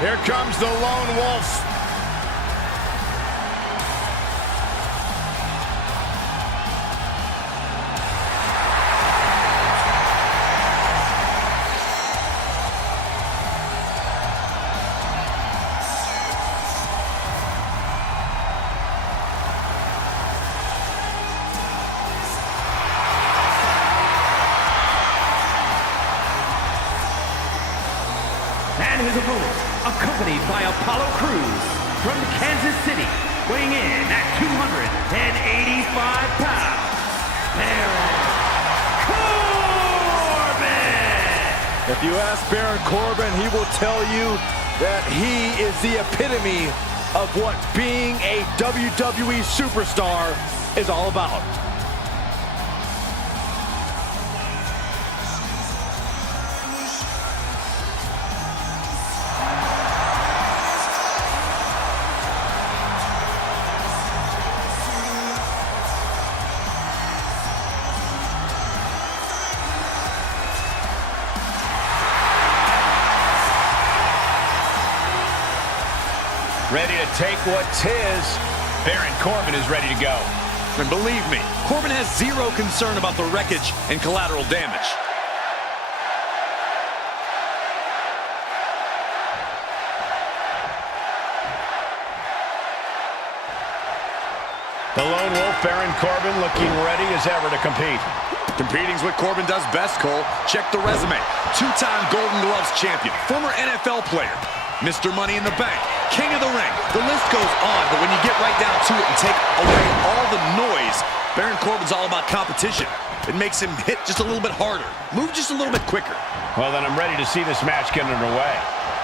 Here comes the Lone Wolf. And his opponent, accompanied by Apollo Crews from Kansas City, weighing in at 285 pounds, Baron Corbin! If you ask Baron Corbin, he will tell you that he is the epitome of what being a WWE superstar is all about. Ready to take what's his. Baron Corbin is ready to go. And believe me, Corbin has zero concern about the wreckage and collateral damage. The Lone Wolf, Baron Corbin, looking ready as ever to compete. Competing's what Corbin does best, Cole. Check the resume. Two-time Golden Gloves champion, former NFL player, Mr. Money in the Bank, King of the Ring. The list goes on, but when you get right down to it and take away all the noise, Baron Corbin's all about competition. It makes him hit just a little bit harder, move just a little bit quicker. Well, then I'm ready to see this match get underway.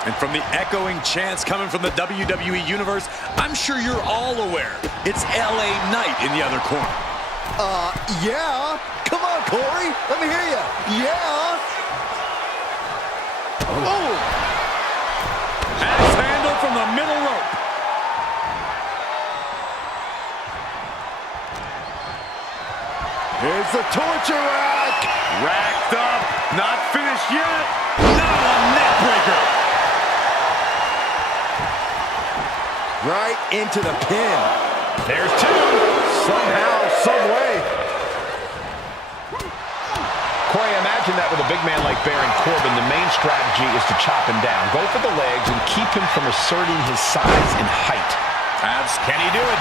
And from the echoing chants coming from the WWE Universe, I'm sure you're all aware it's LA Knight in the other corner. Yeah. Come on, Corey. Let me hear you. Yeah. Oh. Axe handle from the middle rope. Here's the torture rack. Racked up, not finished yet. Now a neck breaker. Right into the pin. There's two. Somehow, some way. Corey, imagine that with a big man like Baron Corbin, the main strategy is to chop him down, go for the legs, and keep him from asserting his size and height. Can he do it?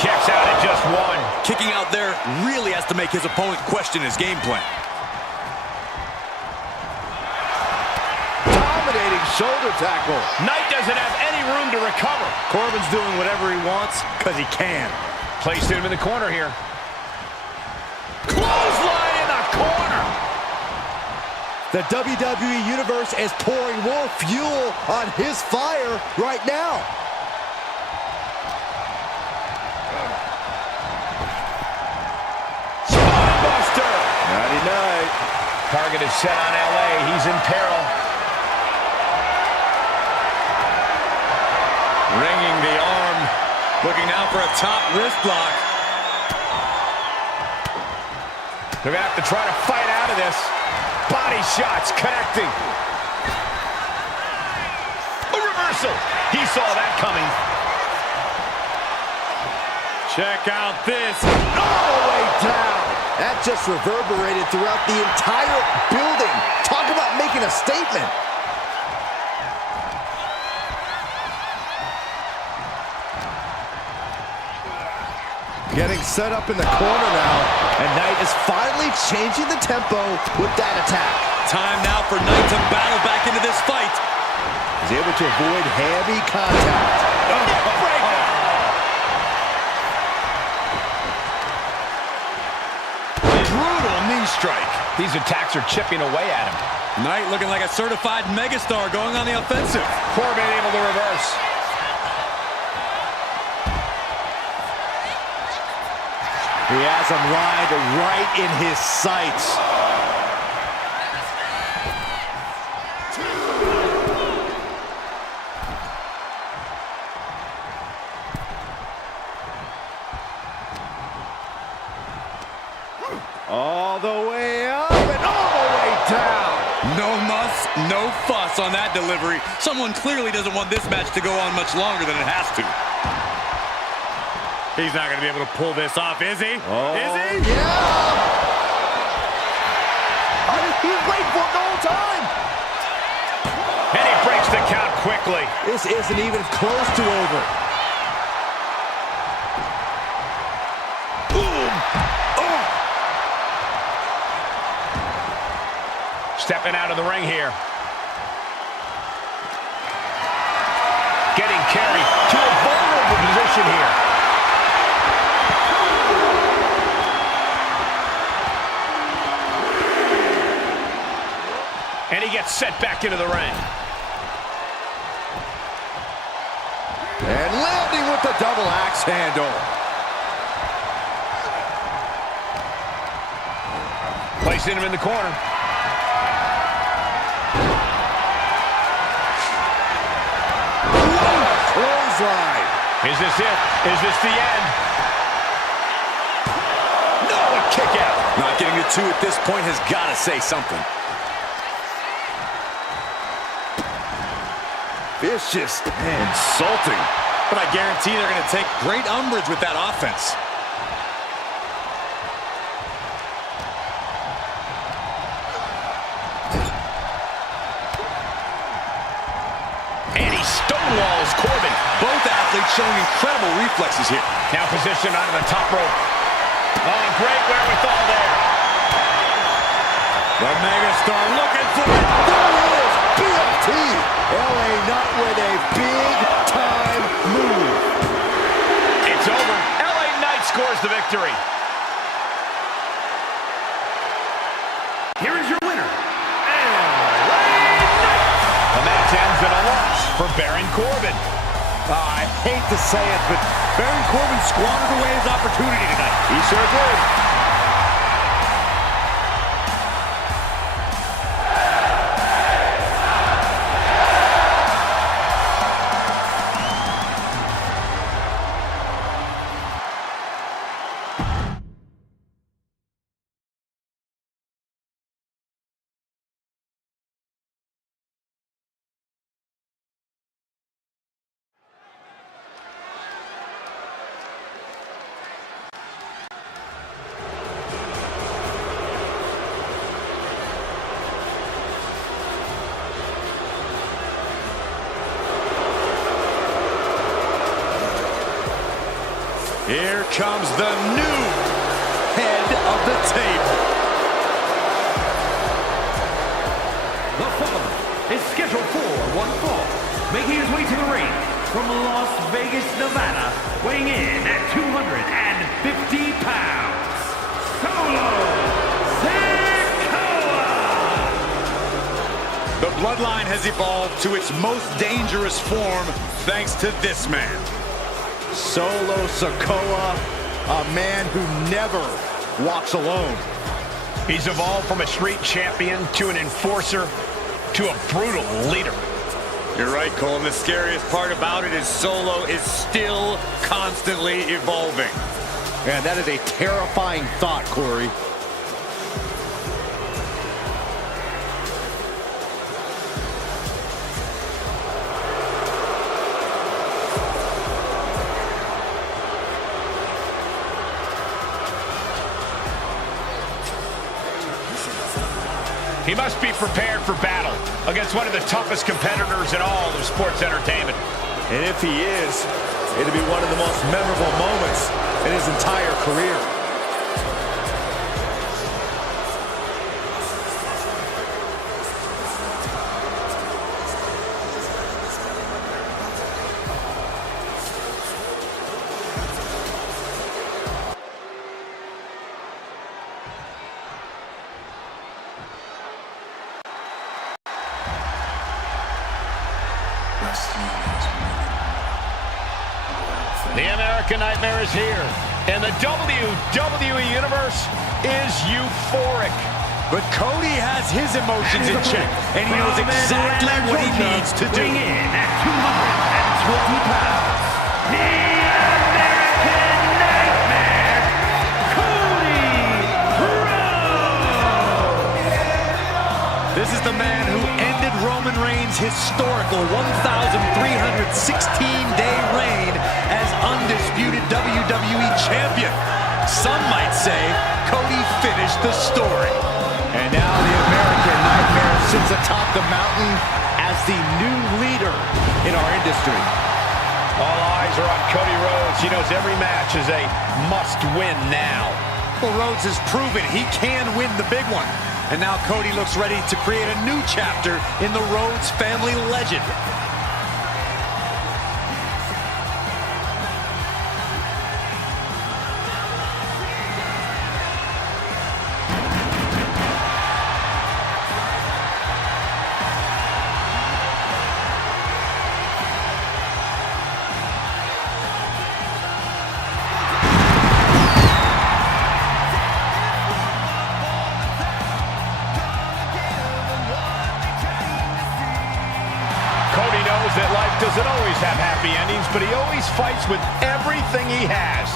Kicks out at just one. Kicking out there really has to make his opponent question his game plan. Dominating shoulder tackle. Knight doesn't have any room to recover. Corbin's doing whatever he wants because he can. Placed him in the corner here. Clothesline in the corner. The WWE Universe is pouring more fuel on his fire right now. Spinebuster. Nighty-night. Target is set on LA. He's in peril. Ringing the arm. Looking now for a top wrist lock. They're going to have to try to fight out of this. Body shots connecting. A reversal. He saw that coming. Check out this. All the way down. That just reverberated throughout the entire building. Talk about making a statement. Getting set up in the corner now, and Knight is finally changing the tempo with that attack. Time now for Knight to battle back into this fight. He's able to avoid heavy contact. strike. These attacks are chipping away at him. Knight looking like a certified megastar going on the offensive. Corbin able to reverse. He has him lined right in his sights. All the way up and all the way down. No muss, no fuss on that delivery. Someone clearly doesn't want this match to go on much longer than it has to. He's not going to be able to pull this off, is he? Oh, is he? Yeah! He's waiting for it the whole time. And he breaks the count quickly. This isn't even close to over. Boom! Oh! Stepping out of the ring here. Getting carried to a vulnerable position here. And he gets set back into the ring. And landing with the double axe handle. Placing him in the corner. Clothesline. Is this it? Is this the end? No, a kick out. Not getting the two at this point has got to say something. Vicious and Insulting. But I guarantee they're going to take great umbrage with that offense. And he stonewalls Corbin. Both athletes showing incredible reflexes here. Now positioned onto the top rope. Oh, great wherewithal there. The megastar looking for it. there it is. BFT. LA Knight with a big-time move. It's over. LA Knight scores the victory. Here is your winner, The match ends in a loss for Baron Corbin. I hate to say it, but Baron Corbin squandered away his opportunity tonight. He sure did. Here comes the new head of the table. The following is scheduled for one fall, making his way to the ring from Las Vegas, Nevada, weighing in at 250 pounds, Solo Sikoa! The bloodline has evolved to its most dangerous form thanks to this man. Solo Sikoa, a man who never walks alone. He's evolved from a street champion to an enforcer to a brutal leader. You're right, Cole. And the scariest part about it is Solo is still constantly evolving. And that is a terrifying thought, Corey. He must be prepared for battle against one of the toughest competitors in all of sports entertainment. And if he is, it'll be one of the most memorable moments in his entire career. The American Nightmare is here, and the WWE Universe is euphoric. But Cody has his emotions in check, and he knows exactly what he needs to do. Weighing in at 220 pounds, the American Nightmare, Cody Rhodes. This is the man who ended Roman Reigns' historical 1,316-day reign as undisputed WWE champion. Some might say Cody finished the story. And now the American Nightmare sits atop the mountain as the new leader in our industry. All eyes are on Cody Rhodes. He knows every match is a must-win now. Well, Rhodes has proven he can win the big one. And now Cody looks ready to create a new chapter in the Rhodes family legend. Cody knows that life doesn't always have happy endings, but he always fights with everything he has.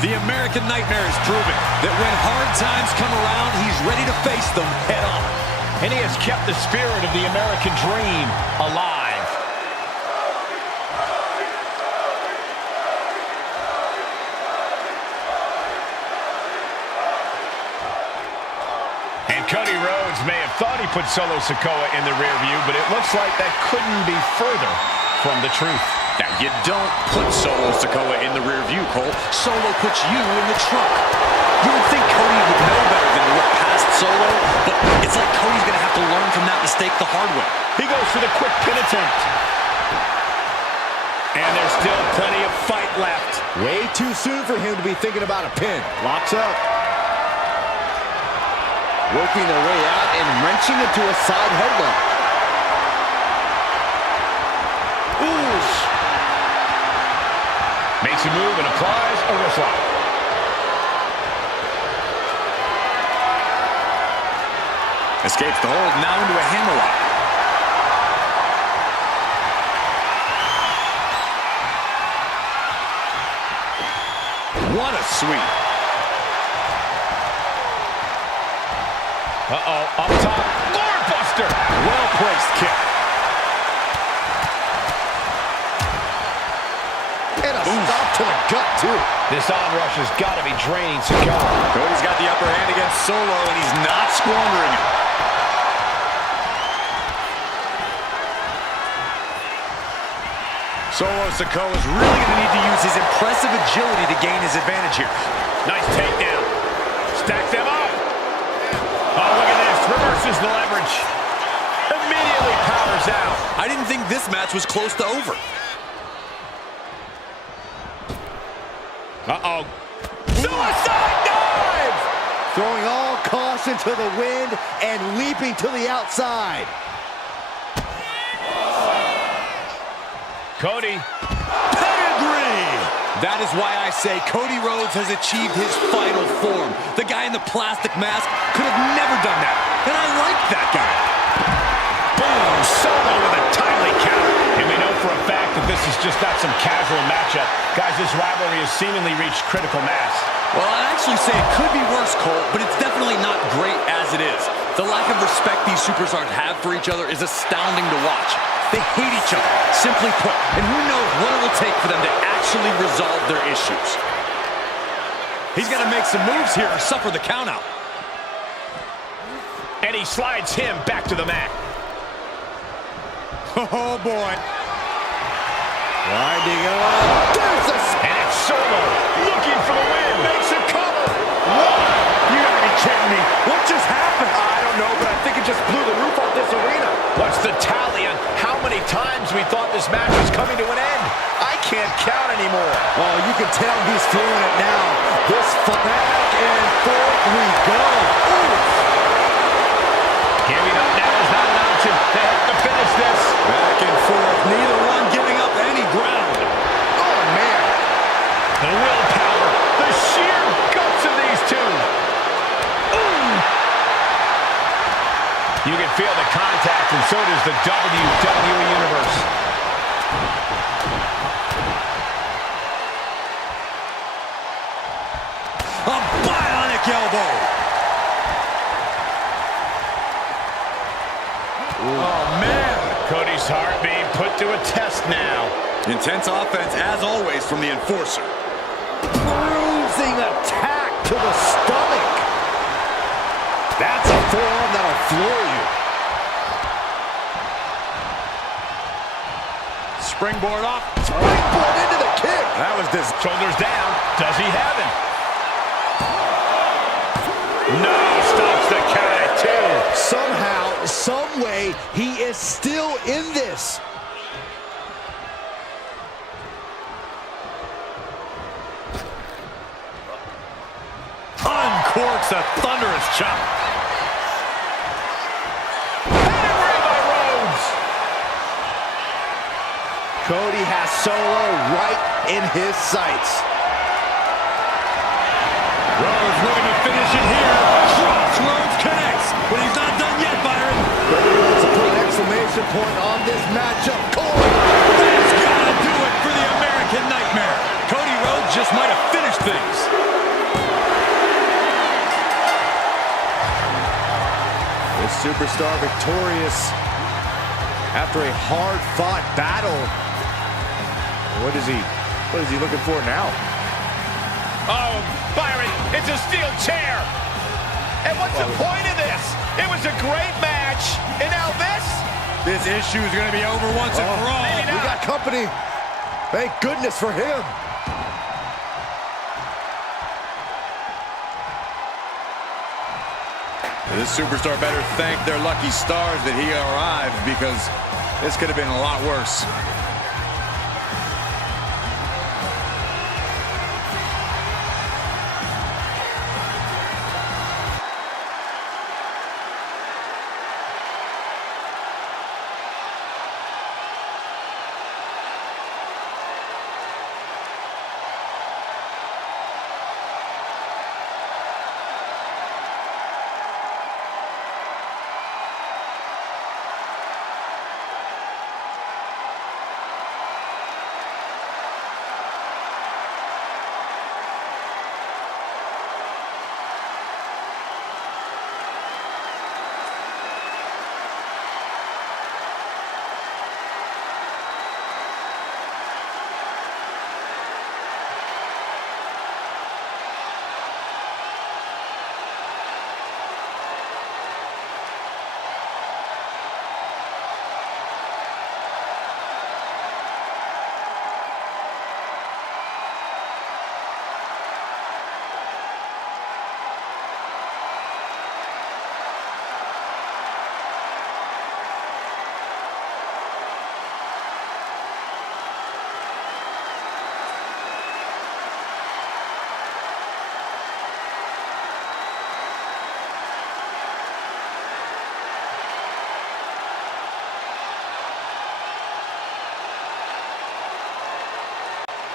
The American Nightmare has proven that when hard times come around, he's ready to face them head on. And he has kept the spirit of the American dream alive. And Cody Rhodes may have thought he put Solo Sikoa in the rear view, but it looks like that couldn't be further from the truth. Now, you don't put Solo Sikoa in the rear view, Cole. Solo puts you in the trunk. You would think Cody would know better than to look past Solo, but it's like Cody's going to have to learn from that mistake the hard way. He goes for the quick pin attempt. And there's still plenty of fight left. Way too soon for him to be thinking about a pin. Locks up. Working their way out and wrenching into a side headlock. Ooh. Makes a move and applies a wrist lock. Escapes the hold, now into a hammerlock. What a sweep. Uh-oh, up top, Lord Buster. Well-placed kick. And a stop to the gut, too. This onrush has got to be draining Sikoa. Cody's got the upper hand against Solo, and he's not squandering it. Solo Sikoa is really going to need to use his impressive agility to gain his advantage here. Nice takedown. Stack them up. Oh, look at this. Reverses the leverage. Immediately powers out. I didn't think this match was close to over. Uh-oh. Suicide dive! Throwing all caution to the wind and leaping to the outside. Cody. Pedigree! That is why I say Cody Rhodes has achieved his final form. The guy in the plastic mask could have never done that. And I like that guy. Boom! Solo with a timely counter. And we know for a fact that this is just not some casual matchup. Guys, this rivalry has seemingly reached critical mass. Well, I'd actually say it could be worse, Cole, but it's definitely not great as it is. The lack of respect these superstars have for each other is astounding to watch. They hate each other, simply put, and who knows what it will take for them to actually resolve their issues. He's got to make some moves here or suffer the countout. And he slides him back to the mat. Oh, boy. Winding up. There's a... And it's Solo looking for the win. Makes a cover. What? You gotta be kidding me. What just happened? I don't know, but I think it just blew the roof off this arena. What's the tally on how many times we thought this match was coming to an end? I can't count anymore. Oh, you can tell he's feeling it now. This back and forth we go. Ooh. Giving up now is not an option. They have to finish this. Back and forth, neither one gets You can feel the contact, and so does the WWE Universe. A bionic elbow. Oh, man. Cody's heart being put to a test now. Intense offense, as always, from the enforcer. Bruising attack to the stomach. That's a forearm that'll floor you. Springboard off. Springboard into the kick. That was this. Shoulders down. Does he have him? No, stops the count at two. Somehow, some way, he is still in this. Uncorks a thunderous chop. Pedigree by Rhodes. Cody has Solo right in his sights. Rhodes looking to finish it here. Crossroads connects, but he's not done yet, Byron. Cody wants to put an exclamation point on this matchup. Cody! That's gotta do it for the American Nightmare. Cody Rhodes just might have finished things. The superstar victorious after a hard-fought battle. What is he looking for now? Oh, Byron, it's a steel chair. And what's the point of this? It was a great match. And now this? This issue is going to be over once and for all. maybe We not. got company. Thank goodness for him. This superstar better thank their lucky stars that he arrived, because this could have been a lot worse.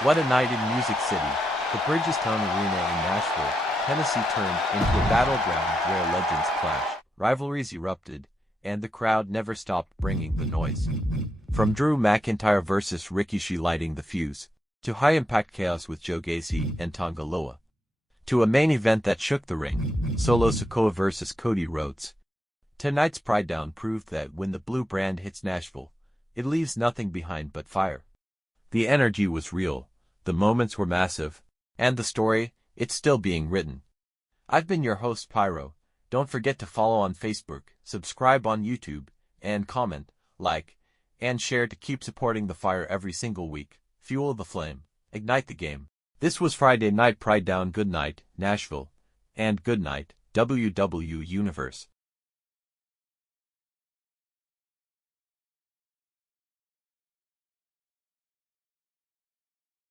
What a night in Music City. The Bridgestone Arena in Nashville, Tennessee turned into a battleground where legends clashed, rivalries erupted, and the crowd never stopped bringing the noise. From Drew McIntyre versus Rikishi lighting the fuse, to high-impact chaos with Joe Gacy and Tonga Loa, to a main event that shook the ring, Solo Sikoa versus Cody Rhodes. Tonight's PrideDown proved that when the blue brand hits Nashville, it leaves nothing behind but fire. The energy was real, the moments were massive, and the story, it's still being written. I've been your host Pyro. Don't forget to follow on Facebook, subscribe on YouTube, and comment, like, and share to keep supporting the fire every single week. Fuel the flame, ignite the game. This was Friday Night PrideDown. Good night, Nashville, and good night, WWE Universe.